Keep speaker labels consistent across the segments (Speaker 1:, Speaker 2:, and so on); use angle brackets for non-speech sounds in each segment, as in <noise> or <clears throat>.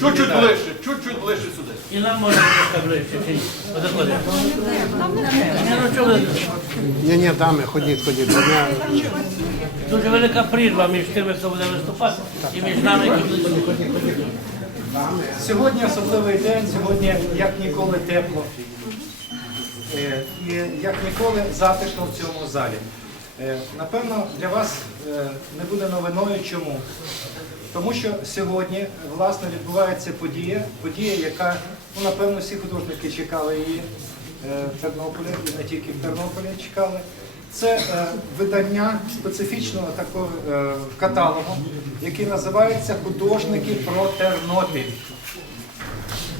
Speaker 1: Чуть-чуть ближче, чуть-чуть ближче сюди.
Speaker 2: І нам можна трошки ближче, чи ні? Отако. Ні, ну чого ви?
Speaker 3: Ні, ні, дами, ходіть, ходіть. бо я-
Speaker 2: Дуже велика прірва між тими, хто буде виступати, і між нами, які будуть.
Speaker 4: Сьогодні особливий день, сьогодні як ніколи тепло. Е, І як ніколи затишно в цьому залі. Е, Напевно, для вас е, не буде новиною. Чому? Тому що сьогодні власне відбувається подія, подія, яка, ну напевно, всі художники чекали її е, в Тернополі і не тільки в Тернополі чекали. Це е, видання специфічного такого е, каталогу, який називається Художники про Тернопіль.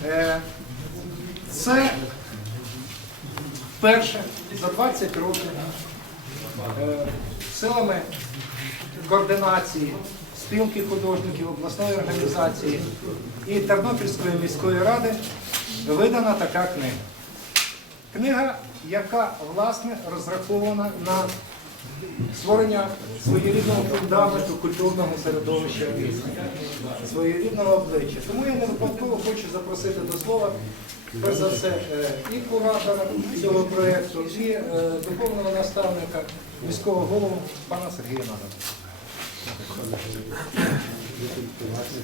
Speaker 4: Е, Це вперше за 20 років е, силами координації спілки художників обласної організації і Тернопільської міської ради видана така книга. Книга, яка власне розрахована на створення своєрідного фундаменту культурного середовища міста, своєрідного обличчя. Тому я не випадково хочу запросити до слова, перш за все, е, і куратора цього проєкту, і е, духовного наставника міського голову пана Сергія Надана.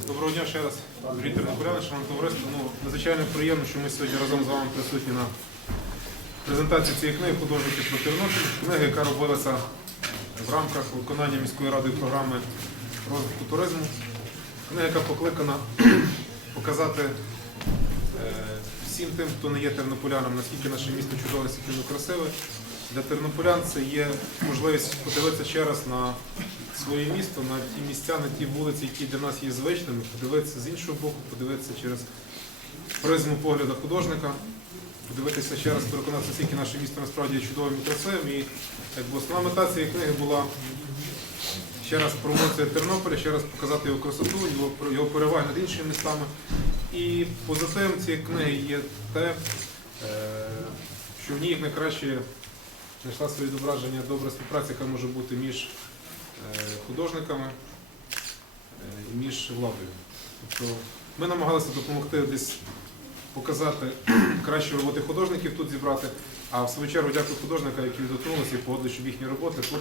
Speaker 5: Доброго дня ще раз. Андрій Тернополяни, шановне товариство. Ну, надзвичайно приємно, що ми сьогодні разом з вами присутні на презентації цієї книги художники про Тернопіль. Книга, яка робилася в рамках виконання міської ради програми розвитку туризму. Книга, яка покликана <clears throat> показати е, всім тим, хто не є тернополянам, наскільки наше місто чудове, наскільки воно красиве. Для тернополян це є можливість подивитися ще раз на своє місто, на ті місця, на ті вулиці, які для нас є звичними, подивитися з іншого боку, подивитися через призму погляду художника, подивитися ще раз, переконатися, наскільки наше місто насправді є чудовим і красивим. І якби основна мета цієї книги була ще раз промоція Тернополя, ще раз показати його красоту, його переваги над іншими містами. І позитивом цієї книги є те, е, що в ній найкраще знайшла своє відображення добра співпраця, яка може бути між е, художниками е, і між владою. Тобто ми намагалися допомогти десь показати <clears throat> кращі роботи художників тут зібрати, а в свою чергу дякую художникам, які доторкнулися і погодили, щоб їхні роботи тут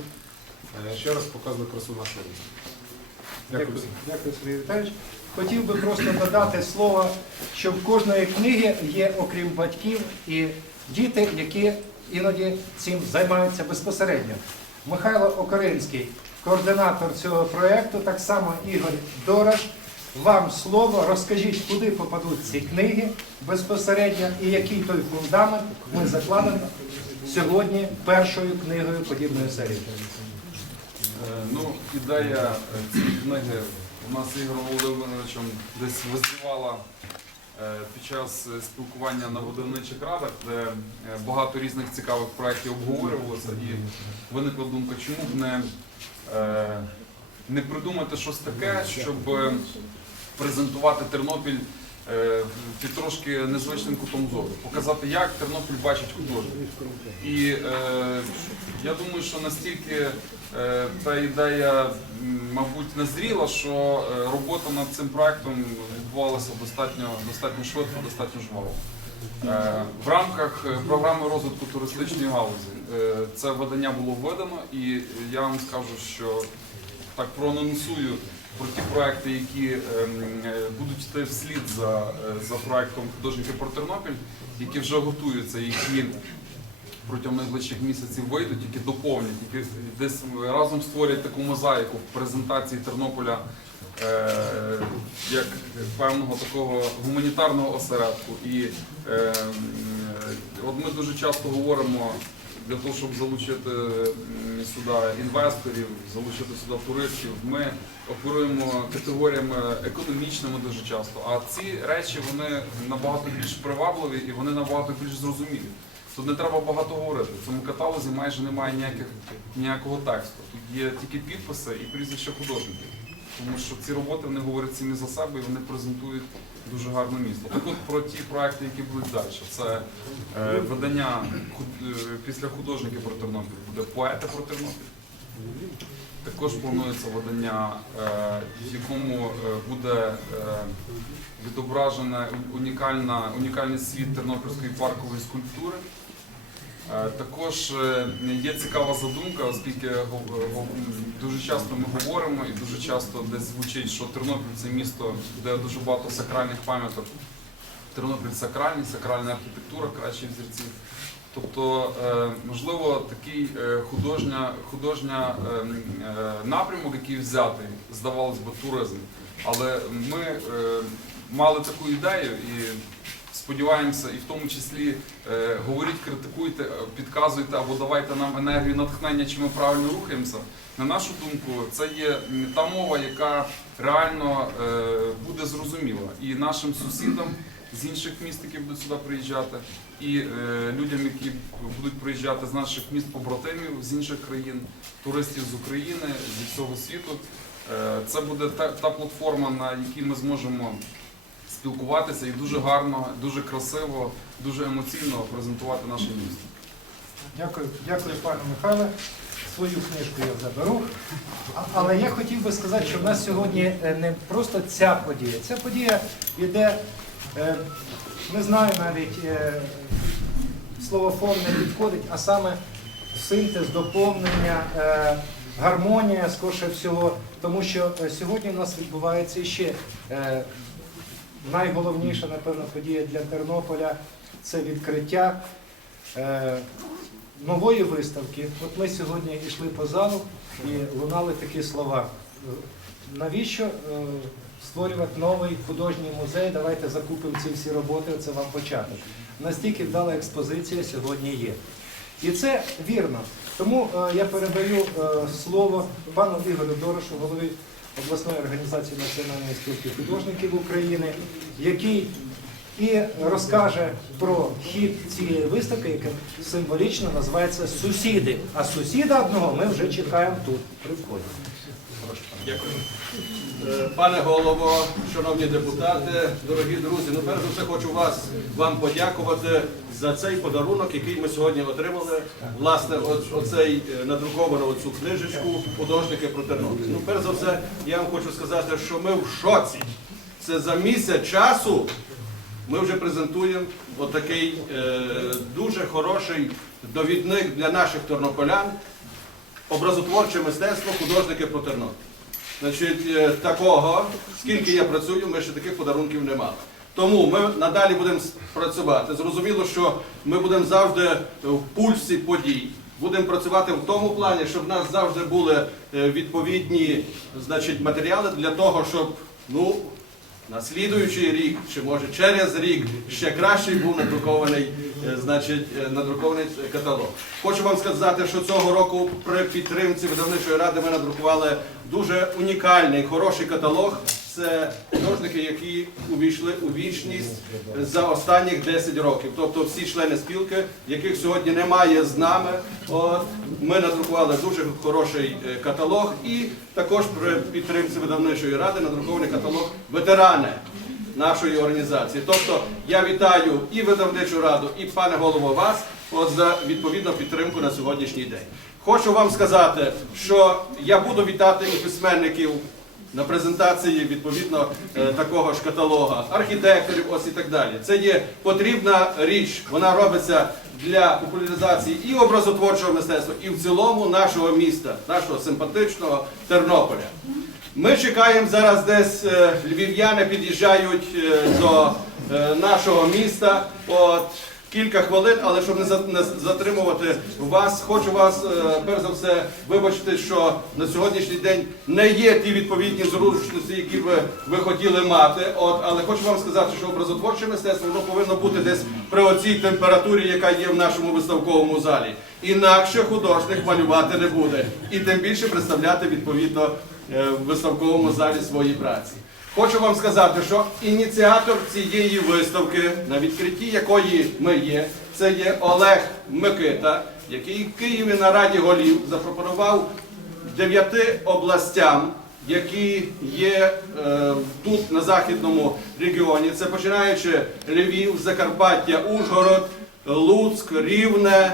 Speaker 5: ще раз показували красу нашого міста. Дякую
Speaker 4: Дякую. Сергій Віталійович. Хотів би просто додати слово, що в кожної книги є, окрім батьків, і діти, які іноді цим займаються безпосередньо. Михайло Окоринський, координатор цього проєкту, так само Ігор Дорож. Вам слово, розкажіть, куди попадуть ці книги безпосередньо і який той фундамент ми закладемо сьогодні першою книгою подібної серії.
Speaker 6: Е, Ну, ідея е, цієї книги у нас Ігорем Володимировичем десь визрівала е, під час спілкування на годівничих радах, де багато різних цікавих проєктів обговорювалося, і виникла думка, чому б не, не придумати щось таке, щоб презентувати Тернопіль під трошки незвичним кутом зору, показати, як Тернопіль бачить художник. І е, я думаю, що настільки е, та ідея, мабуть, назріла, що е, робота над цим проектом відбувалася достатньо, достатньо швидко, достатньо жваво. Е, В рамках е, програми розвитку туристичної галузі е, це видання було введено, і я вам скажу, що так проанонсую про ті проекти, які ем, е, будуть йти вслід за, е, за проектом художники про Тернопіль, які вже готуються, які протягом найближчих місяців вийдуть, які доповнять, які десь разом створять таку мозаїку в презентації Тернополя е, як певного такого гуманітарного осередку. І е, от ми дуже часто говоримо для того, щоб залучити сюди інвесторів, залучити сюди туристів. Ми оперуємо категоріями економічними дуже часто. А ці речі вони набагато більш привабливі і вони набагато більш зрозумілі. Тут не треба багато говорити. В цьому каталозі майже немає ніяких, ніякого тексту. Тут є тільки підписи і прізвища художників. Тому що ці роботи вони говорять самі за себе і вони презентують дуже гарне місто. Так от про ті проекти, які будуть далі. Це е, видання е, після художників про Тернопіль буде поети про Тернопіль. Також планується видання, е, в якому е, буде е, відображена унікальна, унікальний світ тернопільської паркової скульптури. Е, Також е, є цікава задумка, оскільки дуже часто ми говоримо і дуже часто десь звучить, що Тернопіль це місто, де дуже багато сакральних пам'яток. Тернопіль сакральний, сакральна архітектура, кращих взірців. Тобто, е, можливо, такий художня, художня е, м, е, напрямок, який взятий, здавалось би, туризм. Але ми мали таку ідею і сподіваємося, і в тому числі е, говоріть, критикуйте, е, підказуйте або давайте нам енергію, натхнення, чи ми правильно рухаємося. На нашу думку, це є та мова, яка реально е, буде зрозуміла і нашим сусідам з інших міст, які будуть сюди приїжджати, і е, людям, які будуть приїжджати з наших міст побратимів з інших країн, туристів з України, зі всього світу. Е, Це буде та, та платформа, на якій ми зможемо спілкуватися і дуже гарно, дуже красиво, дуже емоційно презентувати наше місто.
Speaker 4: Дякую, дякую, пане Михайле. Свою книжку я заберу. Але я хотів би сказати, що в нас сьогодні е, не просто ця подія. Ця подія йде, е, не знаю навіть, е, слово фон не підходить, а саме синтез, доповнення, гармонія скорше всього. Тому що сьогодні в нас відбувається ще найголовніша, напевно, подія для Тернополя це відкриття. е, нової виставки. От ми сьогодні йшли по залу і лунали такі слова. Навіщо е, створювати новий художній музей? Давайте закупимо ці всі роботи, це вам початок. Настільки вдала експозиція сьогодні є. І це вірно. Тому е, я передаю е, слово пану Ігорю Дорошу, голові обласної організації Національної спілки художників України, який і розкаже про хід цієї виставки, яка символічно називається Сусіди. А сусіда одного ми вже чекаємо тут, при вході.
Speaker 1: Е, Пане голово, шановні депутати, дорогі друзі, ну перш за все хочу вас вам подякувати за цей подарунок, який ми сьогодні отримали. Власне, оцей е, надруковану оцю книжечку художники про Тернопіль. Ну, перш за все, я вам хочу сказати, що ми в шоці. Це за місяць часу ми вже презентуємо отакий е, дуже хороший довідник для наших тернополян образотворче мистецтво художники про Тернопіль. Значить, е, такого, скільки я працюю, ми ще таких подарунків не мали. Тому ми надалі будемо працювати. Зрозуміло, що ми будемо завжди в пульсі подій. Будемо працювати в тому плані, щоб в нас завжди були е, відповідні значить, матеріали для того, щоб ну, на слідуючий рік, чи може через рік, ще кращий був надрукований, е, значить, е, надрукований каталог. Хочу вам сказати, що цього року при підтримці видавничої ради ми надрукували дуже унікальний, хороший каталог. Це художники, які увійшли у вічність за останніх 10 років. Тобто всі члени спілки, яких сьогодні немає з нами. От, ми надрукували дуже хороший е, каталог і також при підтримці видавничої ради надрукований каталог ветерани нашої організації. Тобто я вітаю і видавничу раду, і пане голово вас от за відповідну підтримку на сьогоднішній день. Хочу вам сказати, що я буду вітати і письменників на презентації відповідно е, такого ж каталога, архітекторів, ось і так далі. Це є потрібна річ. Вона робиться для популяризації і образотворчого мистецтва, і в цілому нашого міста, нашого симпатичного Тернополя. Ми чекаємо зараз десь е, львів'яни під'їжджають е, до нашого міста. От кілька хвилин, але щоб не затримувати вас, хочу вас е, перш за все вибачити, що на сьогоднішній день не є ті відповідні зручності, які ви, ви хотіли мати. От, але хочу вам сказати, що образотворче мистецтво воно повинно бути десь при оцій температурі, яка є в нашому виставковому залі. Інакше художник малювати не буде і тим більше представляти відповідно е, в виставковому залі свої праці. Хочу вам сказати, що ініціатор цієї виставки, на відкритті якої ми є, це є Олег Микита, який в Києві на Раді голів запропонував дев'яти областям які є е, тут на західному регіоні. Це починаючи Львів, Закарпаття, Ужгород, Луцьк, Рівне,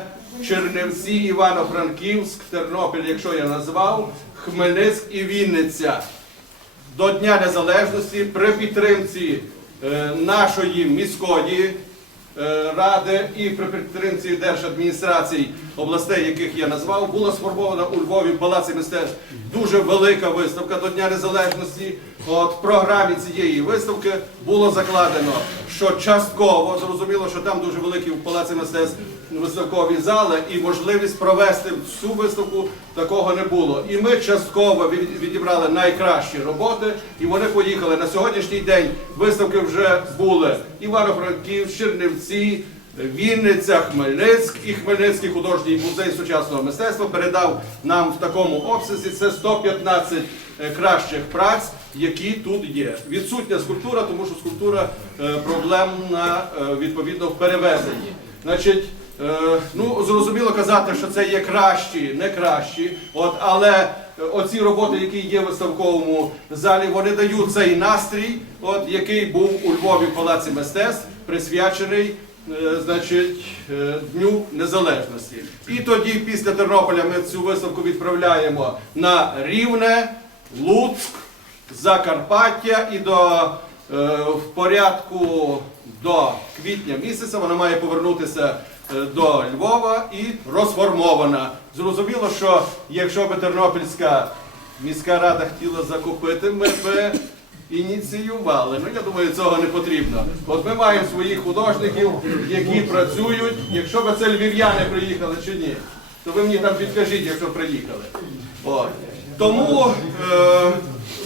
Speaker 1: Чернівці, Івано-Франківськ, Тернопіль, якщо я назвав, Хмельницьк і Вінниця до Дня Незалежності при підтримці е, нашої міської е, ради і при підтримці держадміністрацій областей, яких я назвав, була сформована у Львові Палаці мистецтв дуже велика виставка до Дня Незалежності. От в програмі цієї виставки було закладено, що частково зрозуміло, що там дуже великі в Палаці мистецтв виставкові зали, і можливість провести всю виставку такого не було. І ми частково від- відібрали найкращі роботи, і вони поїхали на сьогоднішній день. Виставки вже були Івано-Франківськ, Чернівці. Вінниця, Хмельницьк і Хмельницький художній музей сучасного мистецтва передав нам в такому обсязі це 115 е, кращих праць, які тут є. Відсутня скульптура, тому що скульптура е, проблемна е, відповідно в перевезенні. Значить, ну зрозуміло казати, що це є кращі, не кращі. От, але оці роботи, які є в виставковому залі, вони дають цей настрій, от який був у Львові в Палаці мистецтв, присвячений. Е, Значить, е, Дню Незалежності. І тоді, після Тернополя, ми цю виставку відправляємо на Рівне, Луцьк, Закарпаття і до е, в порядку до квітня місяця вона має повернутися до Львова і розформована. Зрозуміло, що якщо би Тернопільська міська рада хотіла закупити, ми б ініціювали. Ну я думаю, цього не потрібно. От ми маємо своїх художників, які працюють. Якщо б це львів'яни приїхали чи ні, то ви мені там підкажіть, якщо приїхали. От. Тому е,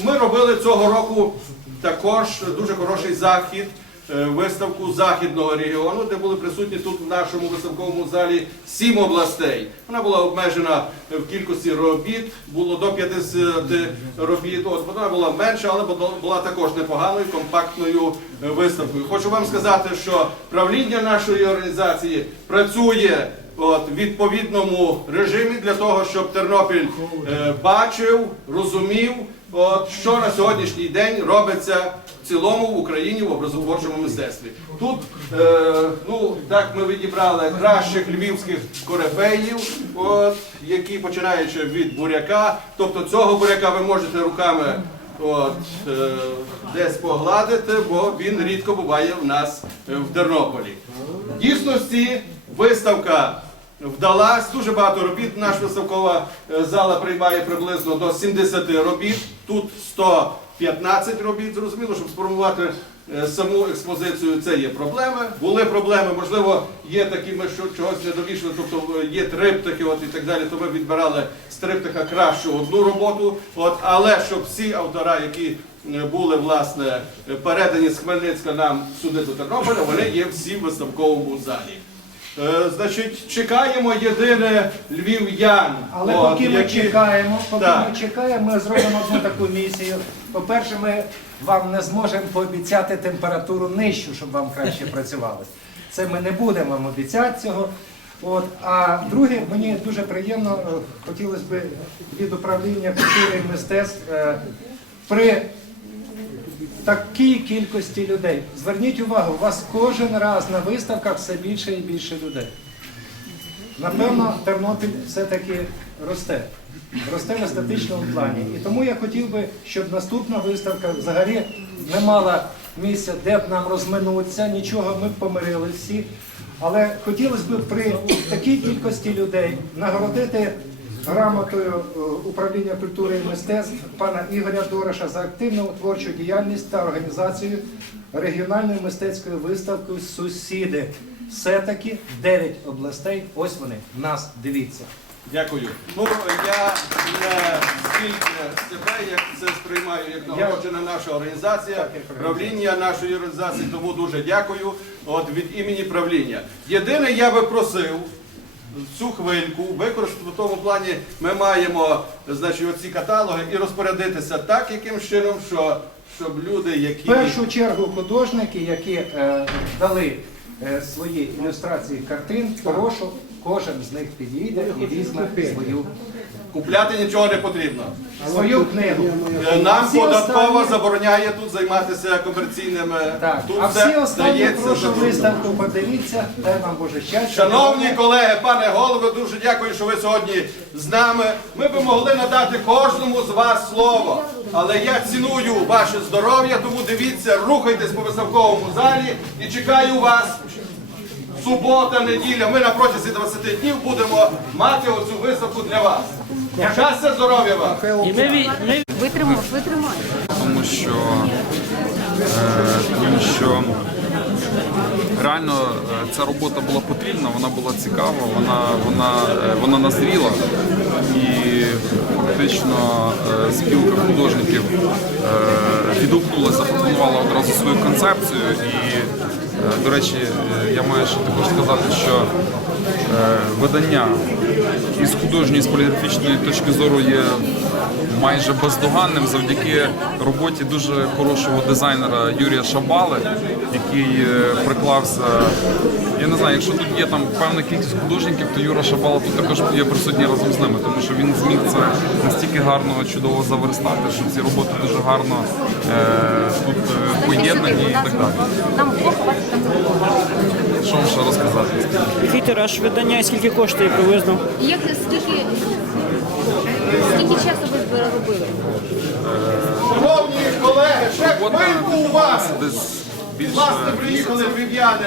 Speaker 1: ми робили цього року також дуже хороший захід, виставку західного регіону, де були присутні тут в нашому виставковому залі сім областей. Вона була обмежена в кількості робіт, було до 50 робіт. От вона була менша, але була- також непоганою компактною е, виставкою. Хочу вам сказати, що правління нашої організації працює. От, відповідному режимі для того, щоб Тернопіль е, бачив, розумів, от, що на сьогоднішній день робиться в цілому в Україні в образотворчому мистецтві. Тут, е, ну, так ми відібрали кращих львівських корифеїв, от, які починаючи від буряка, тобто цього буряка ви можете руками от, е, десь погладити, бо він рідко буває в нас е, в Тернополі. В дійсності виставка вдалась, дуже багато робіт. Наша виставкова е, зала приймає приблизно до 70 робіт. Тут 115 робіт. Зрозуміло, щоб сформувати е, саму експозицію, це є проблеми. Були проблеми, можливо, є такі, ми що- чогось не довішали, тобто е, є триптихи от, і так далі, то ми відбирали з триптиха кращу одну роботу. От, але щоб всі автора, які були власне передані з Хмельницька нам сюди до Тернополя, вони є всі в виставковому залі. Е, значить, чекаємо єдине львів'ян.
Speaker 4: Але
Speaker 1: от,
Speaker 4: поки ми
Speaker 1: які-
Speaker 4: чекаємо, поки
Speaker 1: Так.
Speaker 4: ми чекаємо, ми зробимо одну таку місію. По-перше, ми вам не зможемо пообіцяти температуру нижчу, щоб вам краще працювалося. Це ми не будемо вам обіцяти цього. От. А друге, мені дуже приємно, е, хотілося б від управління культури і мистецтв е, при такій кількості людей. Зверніть увагу, у вас кожен раз на виставках все більше і більше людей. Напевно, Тернопіль все-таки росте. Росте в естетичному плані. І тому я хотів би, щоб наступна виставка взагалі не мала місця, де б нам розминутися, нічого, ми б помирили всі. Але хотілося б при такій кількості людей нагородити грамотою е, управління культури і мистецтв пана Ігоря Дороша за активну творчу діяльність та організацію регіональної мистецької виставки Сусіди. Все-таки 9 областей. Ось вони. Нас дивіться.
Speaker 1: Дякую. Ну я не стільки себе, як це сприймаю як нагороджена наша організація, правління нашої організації, тому дуже дякую. От від імені правління. Єдине, я би просив цю хвильку використати. В тому плані, ми маємо значить, оці каталоги і розпорядитися так, яким чином, що щоб люди,
Speaker 4: В
Speaker 1: які
Speaker 4: першу чергу художники, які е, дали е, свої ілюстрації картин, прошу кожен з них підійде і візьме свою,
Speaker 1: Купляти нічого не потрібно.
Speaker 4: свою книгу.
Speaker 1: Е, Нам
Speaker 4: Всі
Speaker 1: податкова
Speaker 4: останні-
Speaker 1: забороняє тут займатися комерційними.
Speaker 4: Так,
Speaker 1: Тут
Speaker 4: а
Speaker 1: все
Speaker 4: всі останні
Speaker 1: дається
Speaker 4: прошу виставку подивіться, дай вам Боже щастя.
Speaker 1: Шановні колеги, пане голове, дуже дякую, що ви сьогодні з нами. Ми би могли надати кожному з вас слово, але я ціную ваше здоров'я, тому дивіться, рухайтесь по виставковому залі і чекаю вас. Субота, неділя. Ми на протязі 20 днів будемо мати оцю виставку для вас. Щастя, здоров'я вам!
Speaker 2: І ми, ві- ми
Speaker 7: Витримав, витримай.
Speaker 6: тому що, е, тому що реально е, ця робота була потрібна, вона була цікава, вона, вона, е, вона назріла і фактично е, спілка художників відгукнулася, запропонувала одразу свою концепцію. І, до речі, я маю ще також сказати, що видання із художньої з поліграфічної точки зору є майже бездоганним завдяки роботі дуже хорошого дизайнера Юрія Шабали, який е, приклався. Я не знаю, якщо тут є там певна кількість художників, то Юра Шабала тут також є присутній разом з ними, тому що він зміг це настільки гарно, чудово заверстати, що ці роботи дуже гарно е, тут е, поєднані і так далі. Що вам ще розказати?
Speaker 8: Який тираж видання скільки коштує приблизно?
Speaker 7: Як скільки, скільки часу ви збира- робили?
Speaker 1: Шановні колеги, ще хвильку у вас!
Speaker 6: десь більше
Speaker 1: Власне, приїхали львів'яни.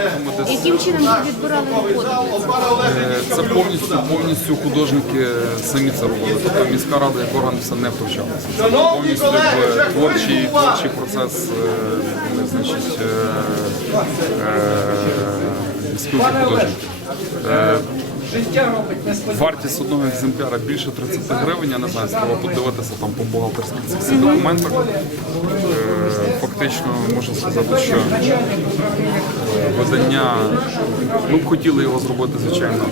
Speaker 7: Яким чином ви відбирали?
Speaker 1: Зал, от пана Олега
Speaker 6: Е, Це повністю
Speaker 1: сюди.
Speaker 6: повністю художники самі це робили. Тобто міська рада як орган все не втручалася. Це
Speaker 1: Шановні
Speaker 6: повністю
Speaker 1: колеги,
Speaker 6: творчий,
Speaker 1: хвилинку уваги.
Speaker 6: творчий процес е, значить, е, е, спілки художників. Е,
Speaker 4: Життя робить несподівано.
Speaker 6: Вартість одного екземпляра більше 30 гривень. Я не знаю, треба подивитися там по бухгалтерських цих всіх документах. Е, Фактично можу сказати, що е, видання ми б хотіли його зробити, звичайно,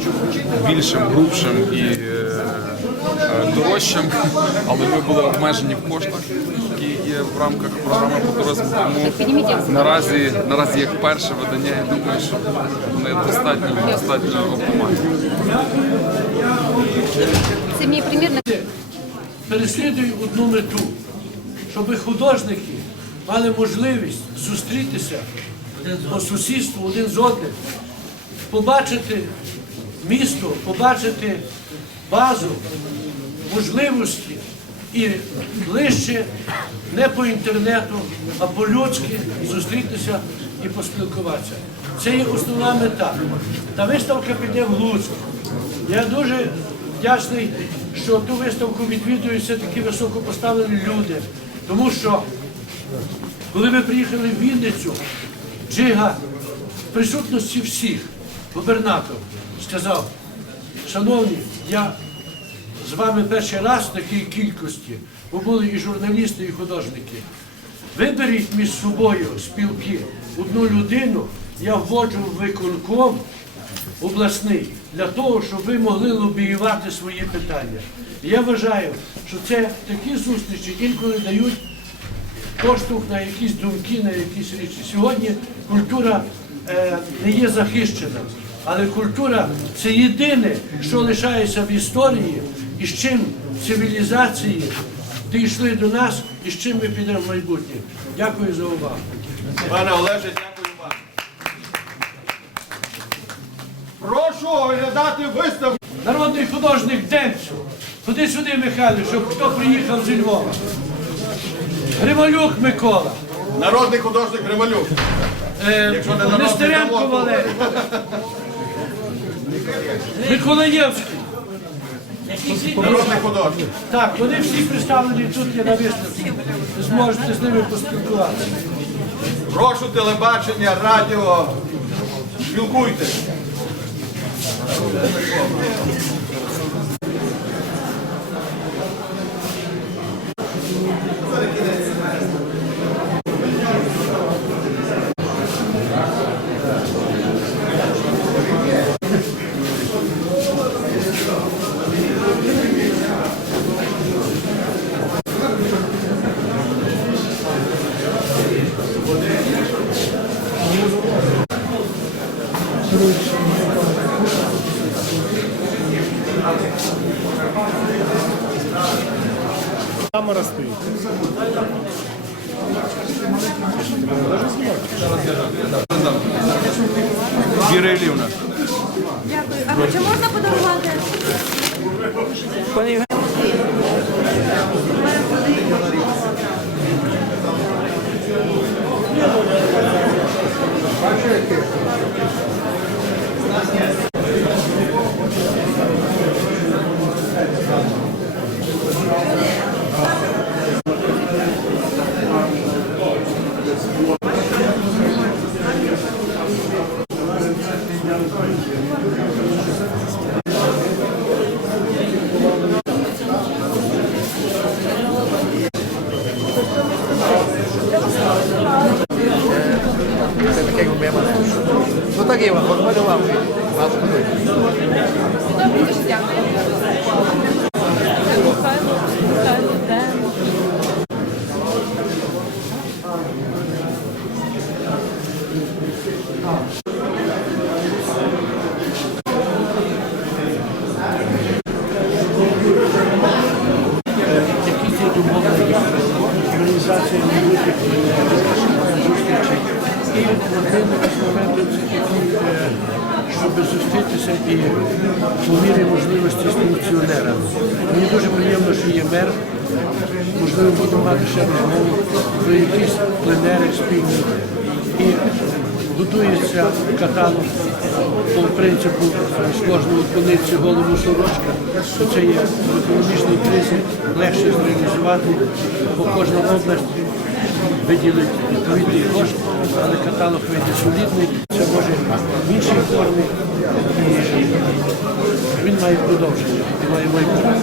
Speaker 6: більшим, грубшим і е, дорожчим, але ми були обмежені в коштах, є в рамках програми по туризму. Тому наразі, наразі як перше видання, я думаю, що вони достатньо, достатньо оптимальні.
Speaker 7: Це мій примірник.
Speaker 2: переслідую одну мету, щоб художники мали можливість зустрітися по сусідству один з одним, побачити місто, побачити базу, можливості і ближче не по інтернету, а по-людськи зустрітися і поспілкуватися. Це є основна мета. Та виставка піде в Луцьк. Я дуже вдячний, що ту виставку відвідують все такі високопоставлені люди. Тому що, коли ви приїхали в Вінницю, Джига в присутності всіх, губернатор, сказав, шановні, я з вами перший раз в такій кількості, бо були і журналісти, і художники. Виберіть між собою спілки одну людину, я вводжу в виконком обласний для того, щоб ви могли лобіювати свої питання. Я вважаю, що це такі зустрічі інколи дають поштовх на якісь думки, на якісь речі. Сьогодні культура е, не є захищена, але культура це єдине, що лишається в історії, і з чим цивілізації дійшли до нас, і з чим ми підемо в майбутнє. Дякую за увагу.
Speaker 1: Пане Олеже, дякую вам. Прошу оглядати виставку.
Speaker 2: Народний художник Демцю. Ходи сюди, Михайло, щоб хто приїхав зі Львова. Грималюк Микола,
Speaker 1: Народний художник Грималюк.
Speaker 2: е, Нестеренко Валерій, Миколаєвський.
Speaker 1: Народний художник.
Speaker 2: Так, вони всі представлені тут є на виставці. Зможете з ними поспілкуватися.
Speaker 1: Прошу телебачення, радіо. Спілкуйтесь.
Speaker 7: Дякую. А чи можна подарувати?
Speaker 8: Пане Євгене,
Speaker 3: Ну так Іван, подмалював.
Speaker 7: Дуже дякую. Михайло, Михайло, Ден.
Speaker 2: Якісь є домовлення організація великих зустрічей. І один із моментів це такий, е, щоб зустрітися і по мірі можливості з функціонерами. Мені дуже приємно, що є мер. Можливо, будемо мати ще розмову про якісь пленери спільні. І готується каталог по принципу з кожної одиниці голову сорочка. Це є в економічній кризі легше зреалізувати, бо кожна область виділить відповідний кошт, але каталог вийде солідний, це може в іншій формі. І він має продовження він має майбутнє.